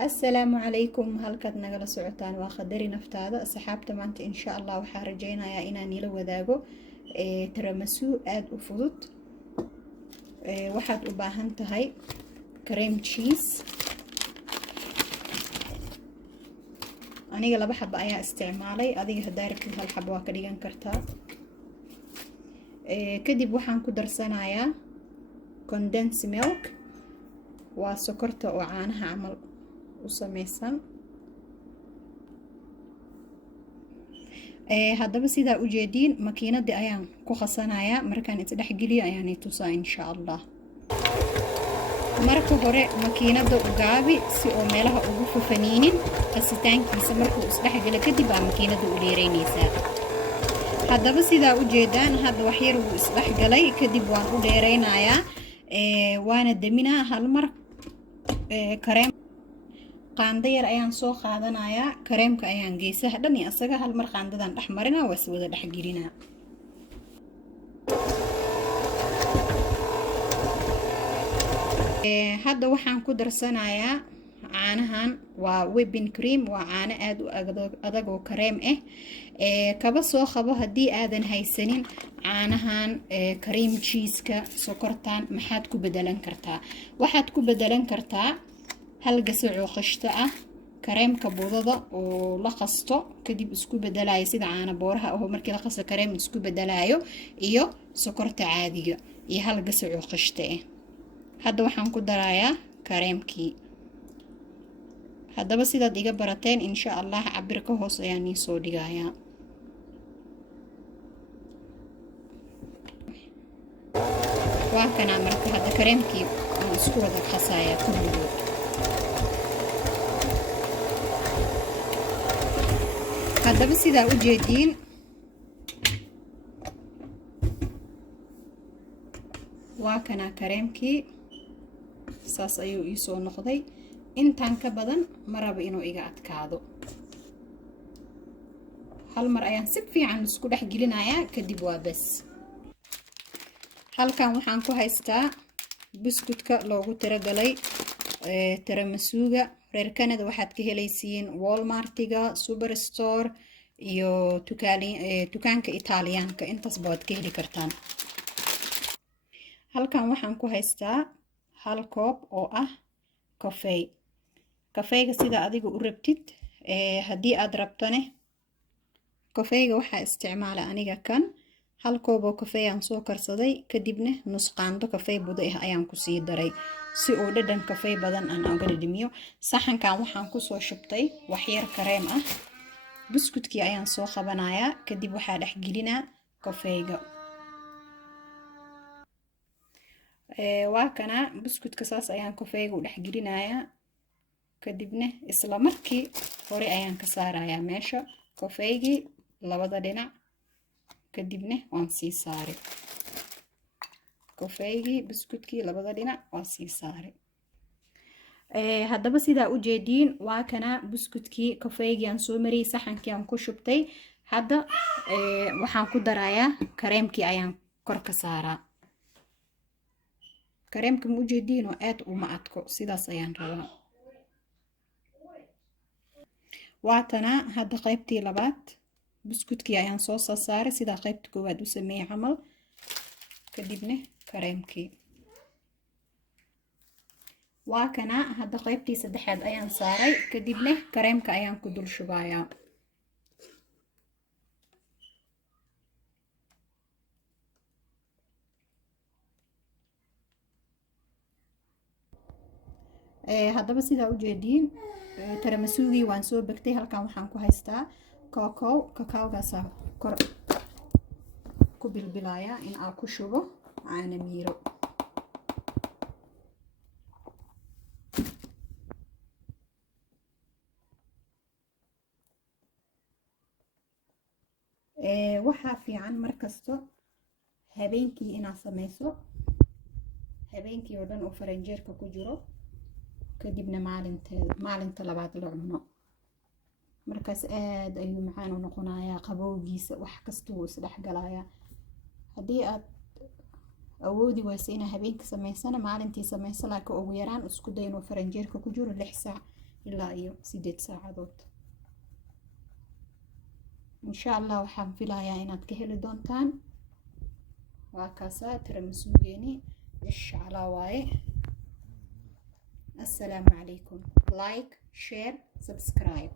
السلام عليكم halkaad nagala socotaan waa qadari naftaada asxaabta maanta insha Allah waxaan rajaynayaa inaan ila wadaago tiramisu aad u fudud waxaad u baahan tahay cream cheese aniga 2 xabo ayaa isticmaalay adiga hadaa rabtid 1 xabo waa ka dhigan kartaa kadib waxaan ku darsanayaa condensed milk waa sokorta oo caanaha camal usameysan haddaba sidaa u jeediin makiinada ayaan ku qasanayaa markaan isdhex geliyo ayaan tusaa insha Allah marka hore makiinada u gaabi si oo meelaha ugu fufaniinin qasitaankiisa markuu isdhex galo kadib aa makiinada u dheereynaysaa haddaba sidaa u jeedaan hadda wax yar uu isdhex galay kadib waan u dheereynayaa waana daminaa hal mar kareem qaando yar ayaan soo qaadanayaa kareemka ayaan geesaha dhan iyo asaga hal mar qaandadan dhex marinaa waa si wada dhex gelinaa hadda waxaan ku darsanayaa caanahan waa whipping cream waa caano aad u adag oo kareem ah kaba soo qabo haddii aadan haysanin caanahan cream cheese-ka sokortan maxaad ku bedelan kartaa waxaad ku bedelan kartaa hal gasac oo qashto ah kareemka budada oo la qasto kadib isku bedelayo sida caano booraha oo markii la qasto kareem isku bedelayo iyo sokorta caadiga iyo hal gasac oo qashto ah hadda waxaan ku darayaa kareemkii haddaba sidaad iga barateen insha Allah cabirka hoos ayaan nii soo dhigayaa waa kana marka hadda kareemkii aan isku wada qasayaa kulligood haddaba sidaa u jeediin waa kana kareemkii saas ayuu ii soo noqday intaan ka badan ma rabo inuu iga adkaado hal mar ayaan si fiican isku dhex gelinayaa kadib waa bas halkan waxaan ku haystaa biskutka loogu tiragalay tiramisuga reer Canada waxaad ka helaysiin Walmartiga Superstore iyo dukaanka Italiyaanka intaas baad ka heli kartaan halkan waxaan ku haystaa hal koob oo ah kafeega sida adiga u rabtid haddii aad rabtane kafeega waxaa isticmaala aniga kan hal koob oo kafee aan soo karsaday kadibna nus qaando kafee budo ah ayaan ku sii daray si uu dhadhan kafee badan aan uga dhadhamiyo saxankan waxaan ku soo shubtay wax yar kareem ah biskutkii ayaan soo qabanayaa kadib waxaa dhex gelinaa kafeega waa kana biskutka saas ayaan kafeega u dhex gelinayaa kadibna isla markii hore ayaan ka saarayaa meesha kafeegii labada dhinac kadibna waan sii saaray kafeegii biskutkii labada dhinac waan sii saaray haddaba sidaa u jeediin waa kana biskutkii kafeegii aan soo mariyay saxankii aan ku shubtay hadda waxaan ku darayaa kareemkii ayaan kor ka saaraa kareemka ma u jeediin oo aad uma adko sidaas ayaan rabaa waatana hadda qaybtii labaad biskutkii ayaan soo saaray sida qaybta koowaad u sameeyay camal kadibna kareemkii waa kana hadda qaybtii saddexaad ayaan saaray kadibna kareemka ayaan ku dul shubayaa haddaba sidaa u jeediin tiramisuugii waan soo bagtay halkan waxaan ku haystaa kakawgaas kor ku bilbilayaa in aan ku shubo caano miiro waxaa fiican markasto habeenkii inaad sameyso habeenkii oo dhan oo faranjeerka ku jiro kadibna maalinta labaad la cuno markaas aad ayuu macaan u noqonayaa qabowgiisa wax kasta uu isdhex galayaa haddii aad awoodi waysa inaa habeenka samaysana maalintii samaysa laakiin ugu yaraan isku day inuu faranjeerka ku jiro 6 saac ilaa iyo 8 saacadood insha Allah waxaan filayaa inaad ka heli doontaan waa kaasa tiramisu-geeni insha Allah waaye السلام عليكم. لايك شير سبسكرايب.